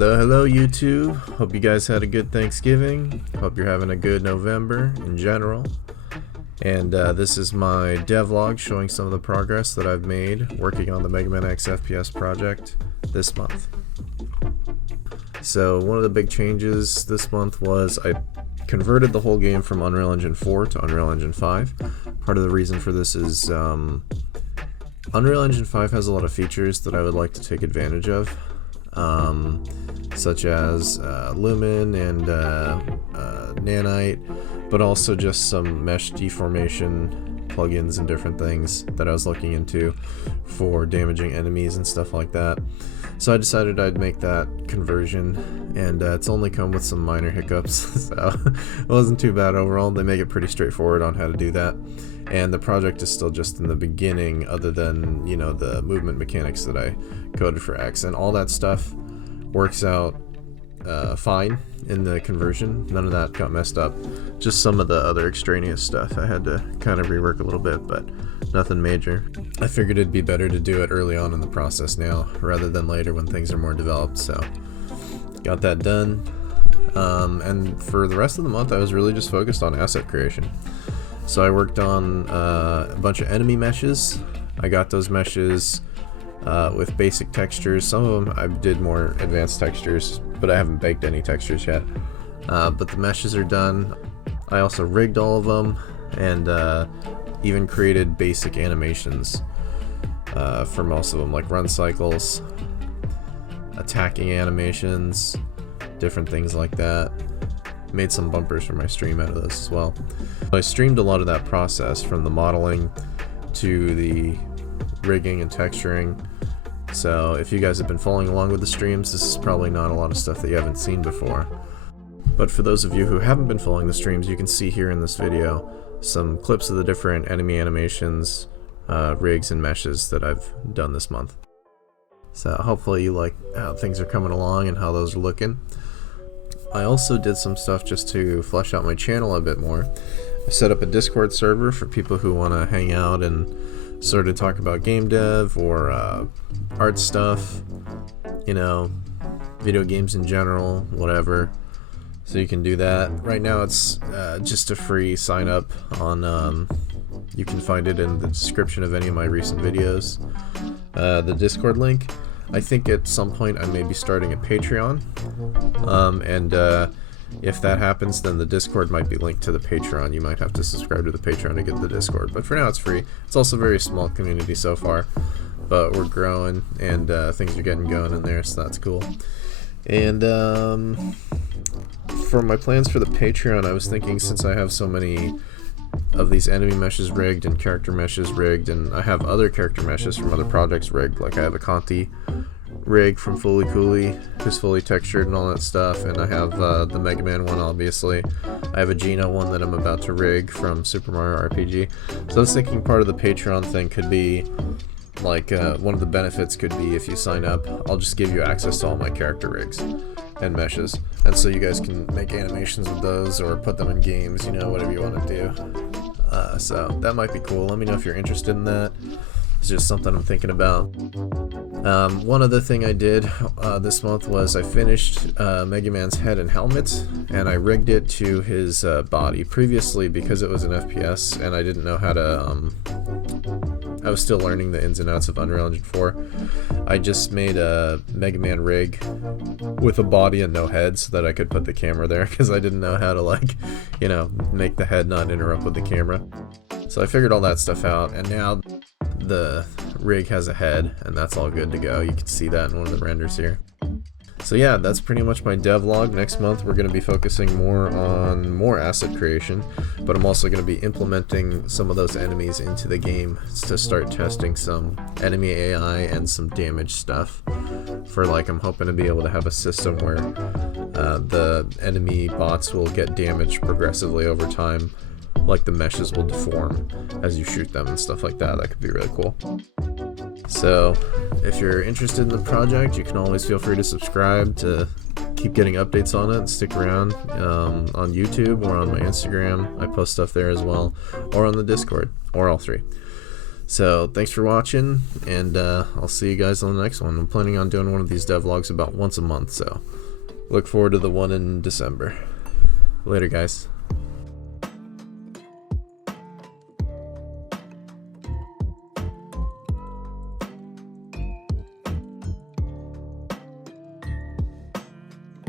Hello YouTube. Hope you guys had a good Thanksgiving. Hope you're having a good November in general. And this is my devlog showing some of the progress that I've made working on the Man X FPS Project this month. So one of the big changes this month was I converted the whole game from Unreal Engine 4 to Unreal Engine 5. Part of the reason for this is Unreal Engine 5 has a lot of features that I would like to take advantage of. Such as Lumen and Nanite, but also just some mesh deformation plugins and different things that I was looking into for damaging enemies and stuff like that. So I decided I'd make that conversion, and it's only come with some minor hiccups, so it wasn't too bad overall. They make it pretty straightforward on how to do that, and the project is still just in the beginning, other than, you know, the movement mechanics that I coded for X, and all that stuff works out fine in the conversion. None of that got messed up. Just some of the other extraneous stuff I had to kind of rework a little bit, but nothing major. I figured it'd be better to do it early on in the process now rather than later when things are more developed, so got that done. And for the rest of the month I was really just focused on asset creation. So I worked on a bunch of enemy meshes. I got those meshes with basic textures. Some of them I did more advanced textures, but I haven't baked any textures yet. But the meshes are done. I also rigged all of them and even created basic animations for most of them, like run cycles, attacking animations, different things like that. Made some bumpers for my stream out of this as well. I streamed a lot of that process, from the modeling to the rigging and texturing. So if you guys have been following along with the streams, this is probably not a lot of stuff that you haven't seen before. But for those of you who haven't been following the streams, you can see here in this video some clips of the different enemy animations, rigs, and meshes that I've done this month. So hopefully you like how things are coming along and how those are looking. I also did some stuff just to flesh out my channel a bit more. I set up a Discord server for people who want to hang out and sort of talk about game dev or art stuff, you know, video games in general, whatever. So you can do that. Right now it's just a free sign up on, you can find it in the description of any of my recent videos. The Discord link. I think at some point I may be starting a Patreon, and if that happens, then the Discord might be linked to the Patreon. You might have to subscribe to the Patreon to get the Discord, but for now it's free. It's also a very small community so far, but we're growing and things are getting going in there, so that's cool. And for my plans for the Patreon, I was thinking, since I have so many of these enemy meshes rigged and character meshes rigged, and I have other character meshes from other projects rigged, like I have a Conti rig from Fully Cooley who's fully textured and all that stuff, and I have the Mega Man one, obviously. I have a Gino one that I'm about to rig from Super Mario RPG. So I was thinking part of the Patreon thing could be like, one of the benefits could be, if you sign up, I'll just give you access to all my character rigs and meshes, and so you guys can make animations with those or put them in games, you know, whatever you want to do. So that might be cool. Let me know if you're interested in that. It's just something I'm thinking about. One other thing I did this month was I finished Mega Man's head and helmet, and I rigged it to his body. Previously, because it was an FPS and I didn't know how to, I was still learning the ins and outs of Unreal Engine 4, I just made a Mega Man rig with a body and no head so that I could put the camera there, because I didn't know how to, like, you know, make the head not interrupt with the camera. So I figured all that stuff out, and now the rig has a head, and that's all good to go. You can see that in one of the renders here. So yeah, that's pretty much my devlog. Next month we're going to be focusing more on more asset creation, but I'm also going to be implementing some of those enemies into the game to start testing some enemy AI and some damage stuff. For, like, I'm hoping to be able to have a system where the enemy bots will get damaged progressively over time, like the meshes will deform as you shoot them and stuff like that. That could be really cool. So if you're interested in the project, you can always feel free to subscribe to keep getting updates on it, and stick around on YouTube or on my Instagram. I post stuff there as well, or on the Discord, or all three. So thanks for watching, and I'll see you guys on the next one. I'm planning on doing one of these devlogs about once a month, so look forward to the one in December. Later, guys.